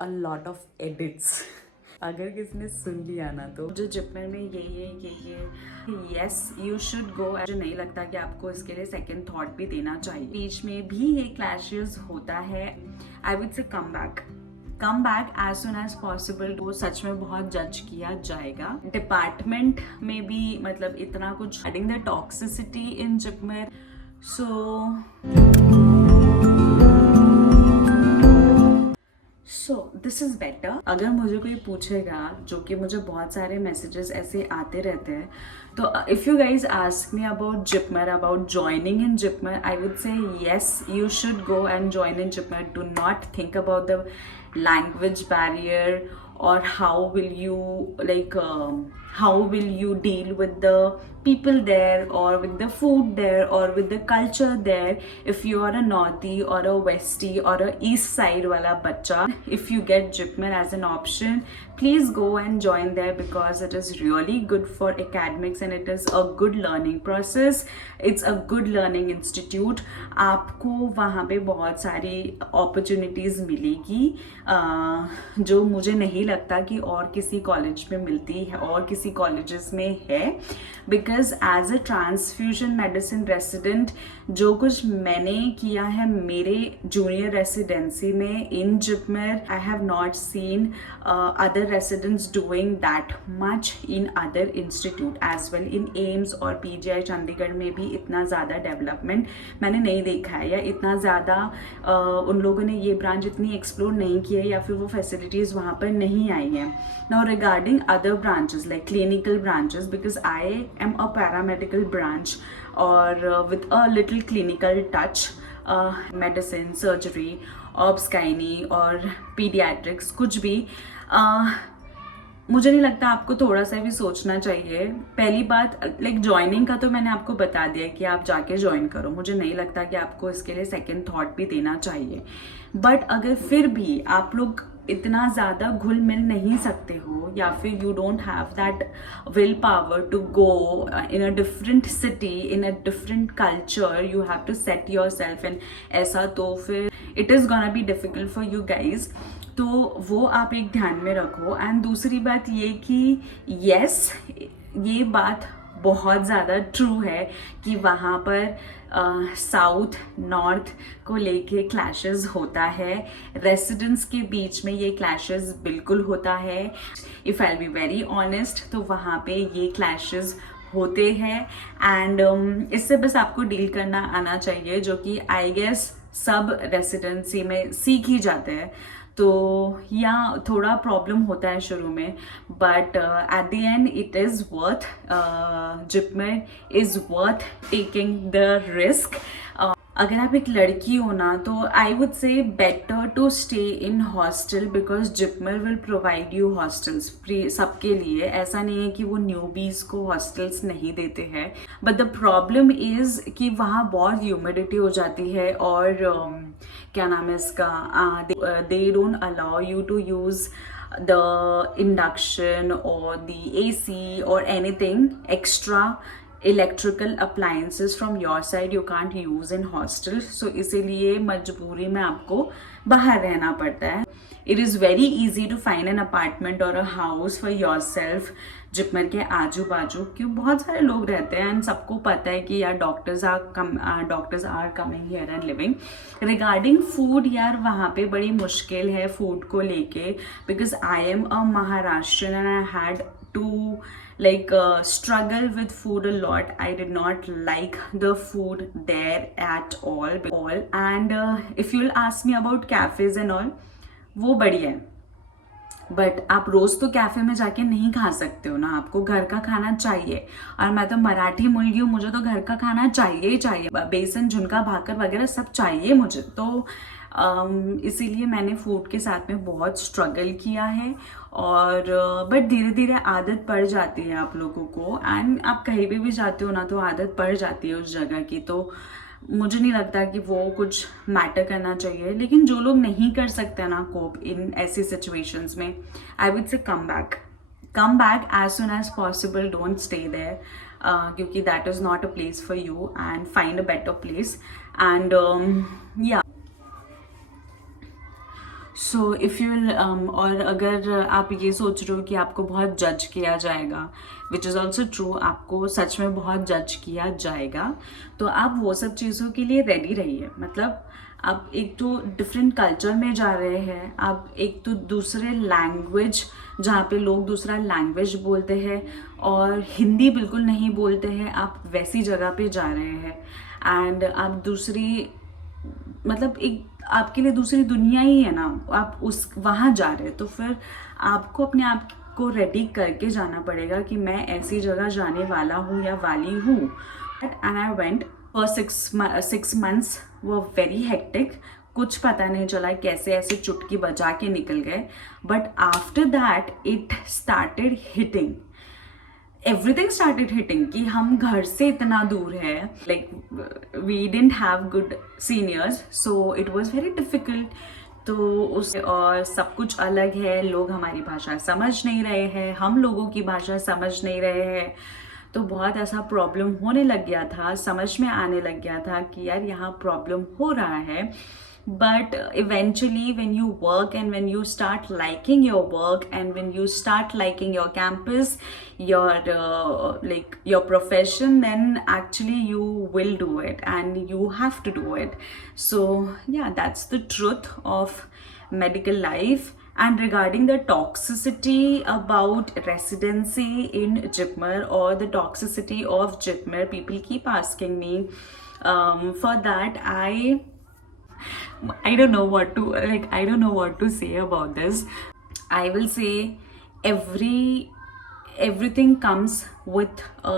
a lot of edits. अगर किसी ने सुन लिया ना तो जो जिपमर में ये यस यू शुड गो। मुझे नहीं लगता कि आपको इसके लिए सेकंड थॉट भी देना चाहिए। बीच में भी ये क्लैशेस होता है। I would say come back as soon as possible. वो सच में बहुत जज किया जाएगा। डिपार्टमेंट में भी मतलब इतना कुछ adding the toxicity in JIPMER. So this is better. अगर मुझे कोई पूछेगा, जो कि मुझे बहुत सारे मैसेजेस ऐसे आते रहते हैं, तो if you guys ask me about JIPMER, about joining in JIPMER, I would से yes you should go and join in JIPMER. Do not think about the language barrier or how will you deal with the people there or with the food there or with the culture there. If you are a northy or a westie or a east side wala bacha, if you get Jipmer as an option, please go and join there because it is really good for academics and it is a good learning process. It's a good learning institute. आपको वहाँ पे बहुत सारी opportunities मिलेगी जो मुझे नहीं लगता कि और किसी कॉलेज में मिलती है और किसी कॉलेजेस में है. Because as a transfusion medicine resident जो कुछ मैंने किया है मेरे जूनियर रेसिडेंसी में in JIPMER, I have not seen other residents doing that much in other institute as well. In AIIMS और पीजीआई चंडीगढ़ में भी इतना ज़्यादा डेवलपमेंट मैंने नहीं देखा है, या इतना ज़्यादा उन लोगों ने ये ब्रांच इतनी एक्सप्लोर नहीं की है, या फिर वो फैसिलिटीज़ वहाँ पर नहीं आई हैं. Now regarding other branches like clinical branches, because I am a paramedical branch or with a little clinical touch, medicine, surgery, obs gynae और pediatrics कुछ भी. मुझे नहीं लगता आपको थोड़ा सा भी सोचना चाहिए. पहली बात लाइक ज्वाइनिंग का तो मैंने आपको बता दिया कि आप जाके ज्वाइन करो. मुझे नहीं लगता कि आपको इसके लिए सेकंड थॉट भी देना चाहिए. बट अगर फिर भी आप लोग इतना ज़्यादा घुल मिल नहीं सकते हो, या फिर you don't have that will power to go in a different city, in a different culture, you have to set yourself in ऐसा, तो फिर it is gonna be difficult for you guys. तो वो आप एक ध्यान में रखो. एंड दूसरी बात ये कि येस ये बात बहुत ज़्यादा ट्रू है कि वहाँ पर साउथ नॉर्थ को लेके क्लैशेस होता है. रेसिडेंट्स के बीच में ये क्लैशेस बिल्कुल होता है. If I be very honest तो वहाँ पे ये क्लैशेस होते हैं. एंड इससे बस आपको डील करना आना चाहिए, जो कि आई गेस सब रेसिडेंसी में सीख ही जाते हैं. तो या थोड़ा प्रॉब्लम होता है शुरू में, but at the end it is worth, JIPMER is worth taking the risk. अगर आप एक लड़की हो ना तो I would say better to stay in hostel, because JIPMER will provide you hostels free सबके लिए. ऐसा नहीं है कि वो न्यूबीज को हॉस्टल्स नहीं देते हैं, बट द प्रॉब्लम इज़ कि वहाँ बहुत ह्यूमिडिटी हो जाती है और क्या नाम है इसका, they don't allow you to use the induction or the AC or anything extra electrical appliances from your side you can't use in hostel. So इसीलिए मजबूरी में आपको बाहर रहना पड़ता है. It is very easy to find an apartment or a house for yourself JIPMER के आजू बाजू, क्यों बहुत सारे लोग रहते हैं एंड सबको पता है कि यार doctors are coming here and living. Regarding food यार वहाँ पे बड़ी मुश्किल है फूड को लेके, because I am a Maharashtrian and I had to struggle with food a lot. I did not like the food there at all. And if you'll ask me about cafes and all, वो बढ़िया है, but आप रोज़ तो cafe में जाके नहीं खा सकते हो ना. आपको घर का खाना चाहिए, और मैं तो मराठी मुर्गी हूँ, मुझे तो घर का खाना चाहिए ही चाहिए. बेसन झुनका भाकर वगैरह सब चाहिए मुझे. तो इसीलिए मैंने फूड के साथ में बहुत स्ट्रगल किया है. और बट धीरे धीरे आदत पड़ जाती है आप लोगों को. एंड आप कहीं भी जाते हो ना तो आदत पड़ जाती है उस जगह की. तो मुझे नहीं लगता कि वो कुछ मैटर करना चाहिए. लेकिन जो लोग नहीं कर सकते ना कोप इन ऐसी सिचुएशंस में, I would say come back as soon as possible. Don't stay there क्योंकि that is not a place for you, and find a better place. And या सो इफ़ यू और अगर आप ये सोच रहे हो कि आपको बहुत जज किया जाएगा, विच इज़ ऑल्सो ट्रू, आपको सच में बहुत जज किया जाएगा, तो आप वो सब चीज़ों के लिए रेडी रहिए। मतलब आप एक तो डिफरेंट कल्चर में जा रहे हैं, आप एक तो दूसरे लैंग्वेज, जहाँ पे लोग दूसरा लैंग्वेज बोलते हैं और हिंदी बिल्कुल नहीं बोलते हैं, आप वैसी जगह पे जा रहे हैं। एंड आप दूसरी, मतलब एक आपके लिए दूसरी दुनिया ही है ना, आप उस वहाँ जा रहे हैं, तो फिर आपको अपने आप को रेडी करके जाना पड़ेगा कि मैं ऐसी जगह जाने वाला हूँ या वाली हूँ। And I went for 6 months, वो वेरी हेक्टिक, कुछ पता नहीं चला कैसे ऐसे चुटकी बजा के निकल गए। But after that it started hitting, everything started hitting कि हम घर से इतना दूर है, like we didn't have good seniors, so it was very difficult. तो उस और सब कुछ अलग है, लोग हमारी भाषा समझ नहीं रहे हैं, हम लोगों की भाषा समझ नहीं रहे हैं, तो बहुत ऐसा प्रॉब्लम होने लग गया था, समझ में आने लग गया था कि यार यहाँ प्रॉब्लम हो रहा है। But eventually when you work and when you start liking your work and when you start liking your campus, your like your profession, then actually you will do it and you have to do it. So yeah, that's the truth of medical life. And regarding the toxicity about residency in Jipmer or the toxicity of Jipmer, people keep asking me. For that, I don't know what to, like, I don't know what to say about this. I will say everything comes with a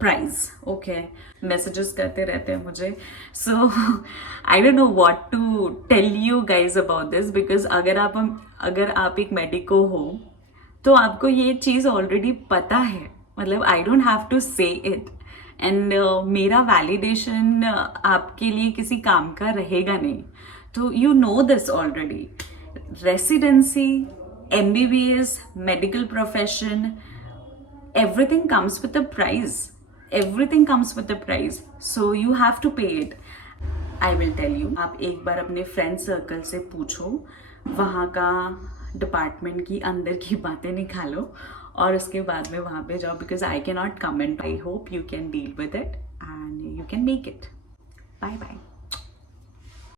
price. Okay, messages करते रहते हैं मुझे, so I don't know what to tell you guys about this, because अगर आप एक medico हो तो आपको ये चीज़ ऑलरेडी पता है, मतलब आई डोंट हैव टू से इट। एंड मेरा वैलिडेशन आपके लिए किसी काम का रहेगा नहीं, तो you know this already. Residency, MBBS, medical profession, everything comes with a price. Everything comes with a price, so you have to pay it. I will tell you, आप एक बार अपने फ्रेंड सर्कल से पूछो, वहाँ का डिपार्टमेंट की अंदर की बातें निकालो और उसके बाद में वहाँ पे जाओ, because I can not comment. I hope you can deal with it and you can make it. Bye bye.